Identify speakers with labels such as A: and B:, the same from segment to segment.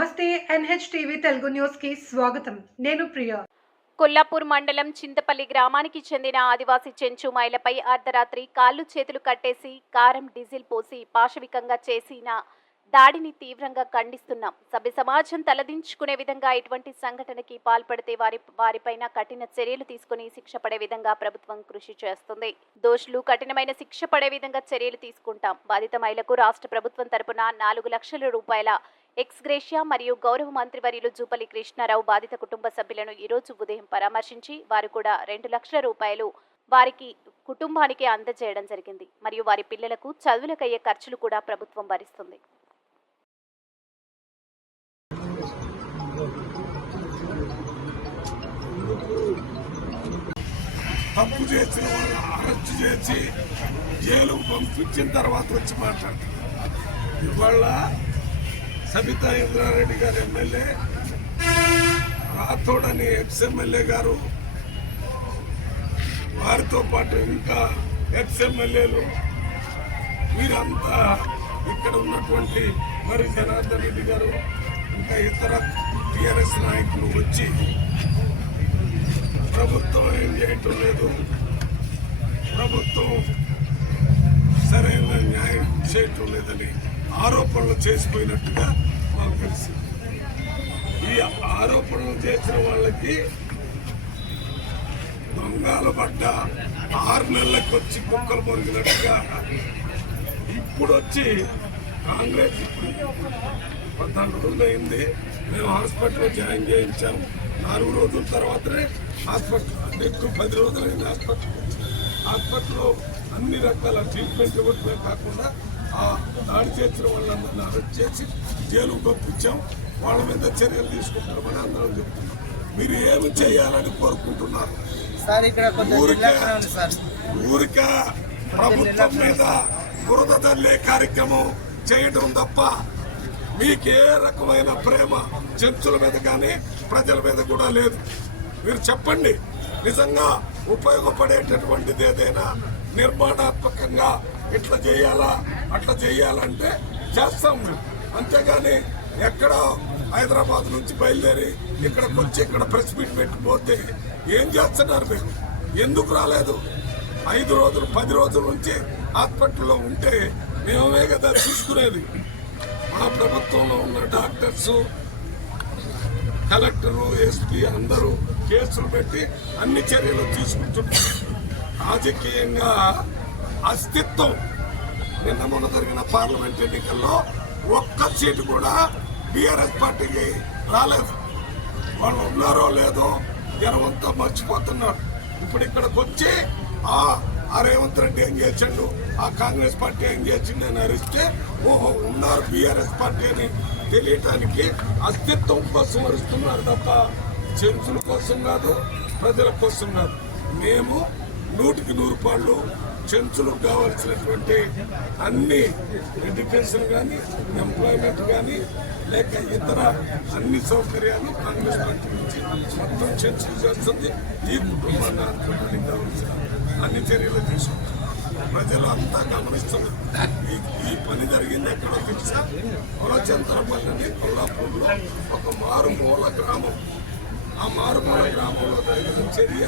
A: నమస్తే NH TV Telugu న్యూస్కి స్వాగతం. నేను ప్రియ.
B: కొల్లాపూర్ మండలం చింతపల్లి గ్రామానికి చెందిన ఆదివాసీ చెంచు మైలపై అర్ధరాత్రి కాళ్ళు చేతులు కట్టేసి కారం డీజిల్ పోసి పాశవికంగా చేసిన దాడిని తీవ్రంగా ఖండిస్తున్నాం. సభ్య సమాజం తలదించుకునే విధంగా ఇటువంటి సంఘటనకి పాల్పడితే వారి వారిపైన కఠిన చర్యలు తీసుకుని శిక్ష పడే విధంగా ప్రభుత్వం కృషి చేస్తుంది. దోషులు కఠినమైన శిక్ష పడే విధంగా చర్యలు తీసుకుంటాం. బాధిత మహిళకు రాష్ట్ర ప్రభుత్వం తరపున నాలుగు లక్షల రూపాయల ఎక్స్గ్రేషియా మరియు గౌరవ మంత్రివర్యులు జూపల్లి కృష్ణారావు బాధిత కుటుంబ సభ్యులను ఈరోజు ఉదయం పరామర్శించి వారు కూడా రెండు లక్షల రూపాయలు వారికి కుటుంబానికి అందజేయడం జరిగింది. మరియు వారి పిల్లలకు చదువులకయ్యే ఖర్చులు కూడా ప్రభుత్వం భరిస్తుంది.
C: తప్పు చేసిన వాళ్ళు అరెస్ట్ చేసి జైలుకు పంపించిన తర్వాత వచ్చి మాట్లాడతారు ఇవాళ సబితా ఇంద్రారెడ్డి గారు ఎమ్మెల్యే రాథోడని ఎక్స్ ఎమ్మెల్యే గారు వారితో పాటు ఇంకా ఎక్స్ ఎమ్మెల్యేలు వీరంతా ఇక్కడ ఉన్నటువంటి మరి జనార్దన్ రెడ్డి గారు ఇంకా ఇతర టీఆర్ఎస్ నాయకులు వచ్చి ప్రభుత్వం ఏం చేయటం లేదు. ప్రభుత్వం సరైన న్యాయం చేయటం లేదని ఆరోపణలు చేసిపోయినట్టుగా మాకు తెలిసింది ఈ ఆరోపణలు చేసిన వాళ్ళకి దొంగలు పడ్డ ఆరు నెలలకు వచ్చి కుక్కలు పొరిగినట్టుగా ఇప్పుడు వచ్చి కాంగ్రెస్ ఇప్పుడు పద్నాలుగు రోజులు అయింది. మేము హాస్పిటల్లో జాయిన్ చేయించాము నాలుగు రోజుల తర్వాతనే హాస్పిటల్ ఎక్కువ పది రోజులు హాస్పిటల్. హాస్పిటల్లో అన్ని రకాల ట్రీట్మెంట్ ఇవ్వటమే కాకుండా దాడి చేసిన వాళ్ళందరినీ అరెస్ట్ చేసి జైలుకు పంపించాం. వాళ్ళ మీద చర్యలు తీసుకుంటామని అందరం చెప్తున్నాం. మీరు ఏమి చేయాలని కోరుకుంటున్నారు?
D: సార్ ఇక్కడ కొంచెం
C: ఊరికే ప్రభుత్వం మీద బురద తల్లే కార్యక్రమం చేయడం తప్ప మీకు రకమైన ప్రేమ జంతువుల మీద కానీ ప్రజల మీద కూడా లేదు. మీరు చెప్పండి నిజంగా ఉపయోగపడేటటువంటిది ఏదైనా నిర్మాణాత్మకంగా ఇట్లా చేయాలా? అట్లా చేయాలంటే చేస్తాం. మేము అంతేగాని ఎక్కడ హైదరాబాద్ నుంచి బయలుదేరి ఇక్కడికి వచ్చి ఇక్కడ ప్రెస్ మీట్ పెట్టిపోతే ఏం చేస్తున్నారు మీరు? ఎందుకు రాలేదు? ఐదు రోజులు పది రోజుల నుంచి హాస్పిటల్లో ఉంటే మేమే కదా చూసుకునేది. మా ప్రభుత్వంలో ఉన్న డాక్టర్స్ కలెక్టరు ఎస్పీ అందరూ కేసులు పెట్టి అన్ని చర్యలు తీసుకుంటున్నారు. రాజకీయంగా అస్తిత్వం. నిన్న మొన్న జరిగిన పార్లమెంట్ ఎన్నికల్లో ఒక్క సీటు కూడా బీఆర్ఎస్ పార్టీకి రాలేదు. వాళ్ళు ఉన్నారో లేదో జనమంతా మర్చిపోతున్నారు. ఇప్పుడు ఇక్కడికి వచ్చి ఆ రేవంత్ రెడ్డి ఏం చేసిండు? ఆ కాంగ్రెస్ పార్టీ ఏం చేసిండు అని అరిస్తే ఓహో ఉన్నారు బీఆర్ఎస్ పార్టీ అని తెలియటానికి అస్తిత్వం కోసం అరుస్తున్నారు తప్ప చెంచుల కోసం కాదు ప్రజల కోసం కాదు. మేము నూటికి నూరు పాళ్ళు చెంచులకు కావాల్సినటువంటి అన్ని ఎడ్యుకేషన్ కానీ ఎంప్లాయ్మెంట్ కానీ లేక ఇతర అన్ని సౌకర్యాలు కాంగ్రెస్ పార్టీ నుంచి మొత్తం చర్చలు చేస్తుంది. ఈ కుటుంబాన్ని ఆదుకోవడానికి కావాల్సిన అన్ని చర్యలు తీసుకుంటారు ప్రజలు అంతా గమనిస్తున్నారు. ఈ ఈ పని జరిగింది ఎక్కడో తెలుసా? కొలచంతరపల్లిని కొల్లాపూర్లో ఒక మారుమూల గ్రామం. ఆ మారుమూల గ్రామంలో జరిగిన చర్య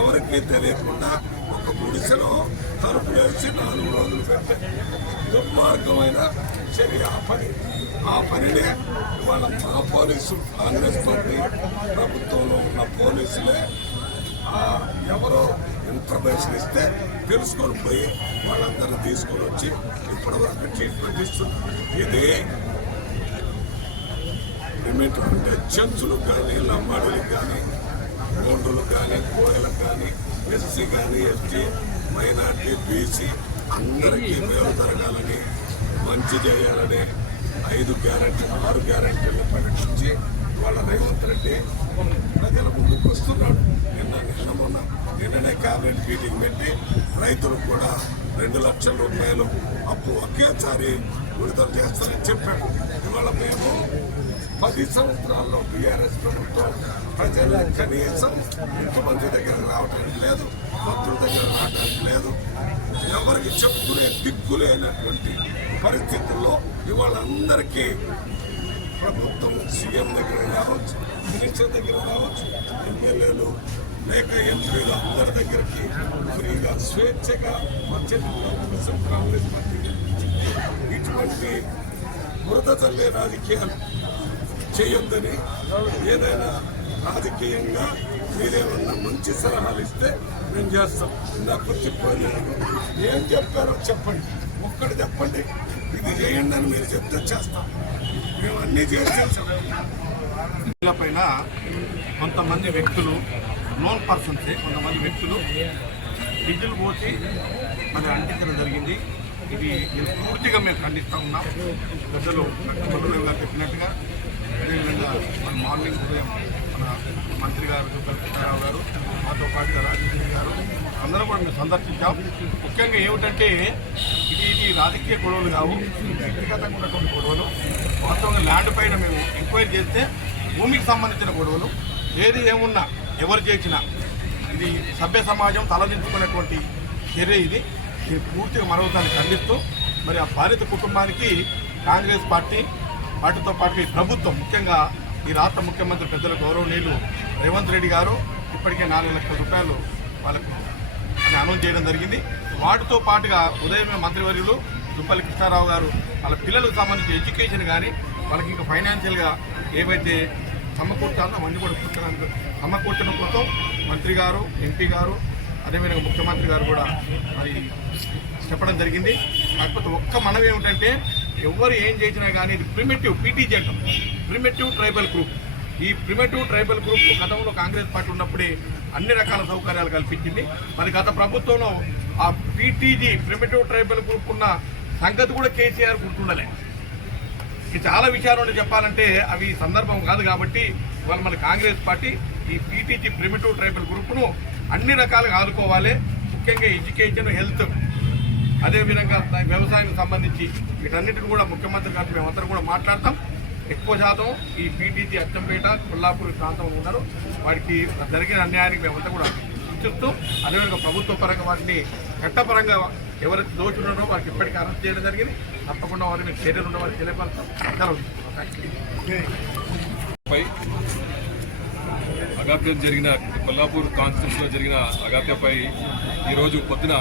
C: ఎవరికీ తెలియకుండా ఒక గుడిసెలో తలుపు వేసి నాలుగు రోజులు పెట్టే దుర్మార్గమైన చర్య. ఆ పని ఆ పనిని వాళ్ళ మా పోలీసులు కాంగ్రెస్ పార్టీ ప్రభుత్వంలో ఉన్న పోలీసులే ఎవరో ఇన్ఫర్మేషన్ ఇస్తే తెలుసుకొని పోయి వాళ్ళందరినీ తీసుకొని వచ్చి ఇప్పటి వరకు ట్రీట్మెంట్ ఇస్తున్నారు. ఇది లిమిట్ అంటే చెంచులకు కానీ లంబాడులకు కానీ గోండులకు కానీ కోయలకు కానీ ఎస్సీ కానీ ఎస్టీ మైనార్టీ బీసీ అందరికీ మేలు జరగాలని మంచి చేయాలని ఐదు గ్యారెంటీ ఆరు గ్యారెంటీలు పరీక్షించి వాళ్ళ రేవంత్ రెడ్డి ప్రజల ముందుకు వస్తున్నాడు. నిన్న నిన్న మొన్న నిన్ననే క్యాబినెట్ మీటింగ్ పెట్టి రైతులకు కూడా రెండు లక్షల రూపాయలు అప్పు ఒకేసారి విడుదల చేస్తారని చెప్పాడు. ఇవాళ మేము పది సంవత్సరాల్లో బీఆర్ఎస్ ప్రభుత్వం ప్రజల కనీసం ముఖ్యమంత్రి దగ్గర రావడానికి లేదు మంత్రుల దగ్గర రావడానికి లేదు. ఎవరికి చెప్పుకునే దిక్కు లేనటువంటి పరిస్థితుల్లో ఇవాళ అందరికీ ప్రభుత్వం సీఎం దగ్గర రావచ్చు మినిస్టర్ దగ్గర రావచ్చు ఎమ్మెల్యేలు లేక ఎంపీలు అందరి దగ్గరికి ఫ్రీగా స్వేచ్ఛగా వచ్చే కాంగ్రెస్ పార్టీ ఇటువంటి బురద చల్లే రాజకీయాలు చేయొద్దని. ఏదైనా రాజకీయంగా మీరేమన్నా మంచి సలహాలు ఇస్తే మేము చేస్తాం. నాకు చెప్పలేదు ఏం చెప్పారో చెప్పండి. ఒక్కటి చెప్పండి. ఇది చేయండి అని మీరు చెప్తే చేస్తాం. మేము అన్నీ చేసేసాం
D: పైన కొంతమంది వ్యక్తులు నోన్ పర్సన్స్ కొంతమంది వ్యక్తులు విద్యులు పోసి అది అంటించడం జరిగింది. ఇది పూర్తిగా మేము ఖండిస్తూ ఉన్నాం. పెద్దలు లక్ష్మణరావు గారు చెప్పినట్టుగా అదేవిధంగా మన మార్నింగ్ ఉదయం మన మంత్రి గారు కృష్ణారావు గారు మాతో పాటుగా రాజకీయ గారు అందరూ కూడా మేము సందర్శించాం. ముఖ్యంగా ఏమిటంటే ఇది ఇది రాజకీయ గొడవలు కావు వ్యక్తిగతంగా ఉన్నటువంటి గొడవలు. వాస్తవంగా ల్యాండ్ పైన మేము ఎంక్వైరీ చేస్తే భూమికి సంబంధించిన గొడవలు. ఏది ఏమున్నా ఎవరు చేసినా ఇది సభ్య సమాజం తలదించుకున్నటువంటి చర్య ఇది. దీన్ని పూర్తిగా మరొకసారి ఖండిస్తూ మరి ఆ బాధిత కుటుంబానికి కాంగ్రెస్ పార్టీ వాటితో పాటు ఈ ప్రభుత్వం ముఖ్యంగా ఈ రాష్ట్ర ముఖ్యమంత్రి పెద్దల గౌరవనీయులు రేవంత్ రెడ్డి గారు ఇప్పటికే నాలుగు లక్షల రూపాయలు వాళ్ళకు అనౌన్స్ చేయడం జరిగింది. వాటితో పాటుగా ఉదయమే మంత్రివర్యులు దుప్పల్లి కృష్ణారావు గారు వాళ్ళ పిల్లలకు సంబంధించి ఎడ్యుకేషన్ కానీ వాళ్ళకి ఇంకా ఫైనాన్షియల్గా ఏవైతే సమకూర్చాలో అవన్నీ కూడా కూర్చడానికి సమకూర్చడం కోసం మంత్రి గారు ఎంపీ గారు అదేవిధంగా ముఖ్యమంత్రి గారు కూడా మరి చెప్పడం జరిగింది. కాకపోతే ఒక్క మనం ఏమిటంటే ఎవరు ఏం చేసినా కానీ ఇది ప్రిమిటివ్ పీటీజీ అంటాం. ప్రిమిటివ్ ట్రైబల్ గ్రూప్ ఈ ప్రిమిటివ్ ట్రైబల్ గ్రూప్ గతంలో కాంగ్రెస్ పార్టీ ఉన్నప్పుడే అన్ని రకాల సౌకర్యాలు కల్పించింది. మరి గత ప్రభుత్వంలో ఆ పీటీజీ ప్రిమిటివ్ ట్రైబల్ గ్రూప్ ఉన్న సంగతి కూడా కేసీఆర్ గుర్తుండలే. చాలా విషయాలు ఉండి చెప్పాలంటే అవి సందర్భం కాదు కాబట్టి ఇవాళ మన కాంగ్రెస్ పార్టీ ఈ పీటీజీ ప్రిమిటివ్ ట్రైబల్ గ్రూప్ను అన్ని రకాలుగా ఆదుకోవాలి. ముఖ్యంగా ఎడ్యుకేషన్ హెల్త్ అదేవిధంగా వ్యవసాయానికి సంబంధించి వీటన్నిటిని కూడా ముఖ్యమంత్రి గారు మేమందరం కూడా మాట్లాడతాం. ఎక్కువ శాతం ఈ పీటీజీ అచ్చంపేట కొల్లాపూర్ ప్రాంతంలో ఉన్నారు. వారికి జరిగిన అన్యాయానికి మేమంతా కూడా సూచిస్తూ అదేవిధంగా ప్రభుత్వ పరంగా వారిని చట్టపరంగా ఎవరైతే దోచున్నారో వారికి ఇప్పటికీ అరెస్ట్ చేయడం జరిగింది. తప్పకుండా వారి మీద చర్యలు ఉన్న. వారికి తెలియపడతాం
E: అగాప్యం జరిగిన కొల్లాపూర్ కాన్స్టిట్యూన్స్లో జరిగిన అగాప్యపై ఈరోజు పొద్దున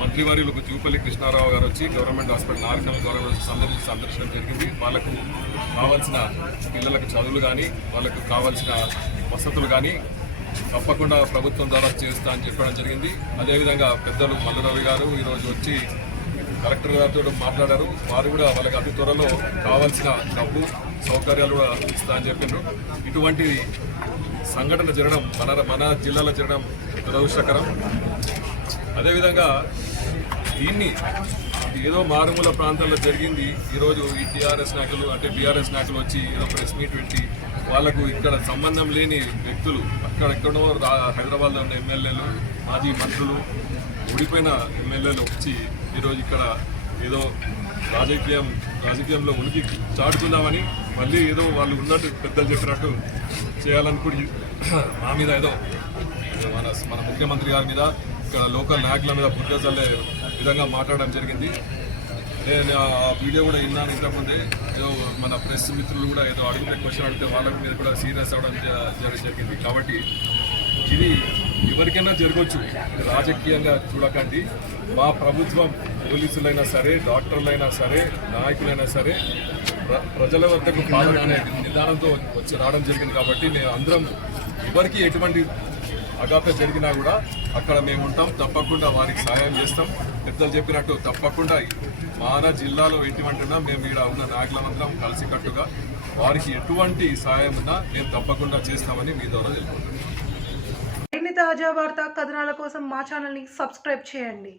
E: మంత్రివర్యులు జూపల్లి కృష్ణారావు గారు వచ్చి గవర్నమెంట్ హాస్పిటల్ నాగరికల్ గవర్నమెంట్ సందర్శించి సందర్శనం జరిగింది. వాళ్ళకు కావాల్సిన పిల్లలకు చదువులు కానీ వాళ్ళకు కావాల్సిన వసతులు కానీ తప్పకుండా ప్రభుత్వం ద్వారా చేస్తా అని చెప్పడం జరిగింది. అదేవిధంగా పెద్దలు మల్లరవి గారు ఈరోజు వచ్చి కలెక్టర్ గారితో మాట్లాడారు. వారు కూడా వాళ్ళకి అతి త్వరలో కావాల్సిన డబ్బు సౌకర్యాలు కూడా ఇస్తా అని చెప్పిండ్రు ఇటువంటి సంఘటన జరగడం మన మన జిల్లాలో జరగడం దురదృష్టకరం. అదేవిధంగా దీన్ని ఏదో మారుమూల ప్రాంతాల్లో జరిగింది. ఈరోజు ఈ టీఆర్ఎస్ నాయకులు అంటే బీఆర్ఎస్ నాయకులు వచ్చి ఏదో ప్రెస్ మీట్ పెట్టి వాళ్ళకు ఇక్కడ సంబంధం లేని వ్యక్తులు అక్కడెక్కడో హైదరాబాద్లో ఉన్న ఎమ్మెల్యేలు మాజీ మంత్రులు ఓడిపోయిన ఎమ్మెల్యేలు వచ్చి ఈరోజు ఇక్కడ ఏదో రాజకీయం రాజకీయంలో ఉనికి చాటుకుందామని మళ్ళీ ఏదో వాళ్ళు ఉన్నట్టు పెద్దలు చెప్పినట్టు చేయాలనుకుని మా మీద ఏదో మన మన ముఖ్యమంత్రి గారి మీద ఇక్కడ లోకల్ నాయకుల మీద బుద్ధ విధంగా మాట్లాడడం జరిగింది. నేను ఆ వీడియో కూడా విన్నాను ఇంతకుముందే. ఏదో మన ప్రెస్ మిత్రులు కూడా ఏదో అడిగితే క్వశ్చన్ అడిగితే వాళ్ళ మీద కూడా సీరియస్ అవ్వడం జరిగింది. కాబట్టి ఇది ఎవరికైనా జరగవచ్చు రాజకీయంగా చూడకండి. మా ప్రభుత్వం పోలీసులైనా సరే డాక్టర్లైనా సరే నాయకులైనా సరే ప్ర- ప్రజల వద్దకు పాల్గొనే నిదానంతో వచ్చి రావడం జరిగింది కాబట్టి మేము అందరం ఎవరికి ఎటువంటి అగాప జరిగినా కూడా అక్కడ మేము ఉంటాం. తప్పకుండా వారికి సహాయం చేస్తాం. పెద్దలు చెప్పినట్టు తప్పకుండా మన జిల్లాలో ఎటువంటినా మేము ఇక్కడ ఉన్న నాయకులందరం కలిసికట్టుగా వారికి ఎటువంటి సహాయం ఉన్నా మేము తప్పకుండా చేస్తామని మీ ద్వారా తెలుపుకుంటున్నాం
A: మరిన్ని తాజా వార్తా కథనాల కోసం మా ఛానల్ని సబ్స్క్రైబ్ చేయండి.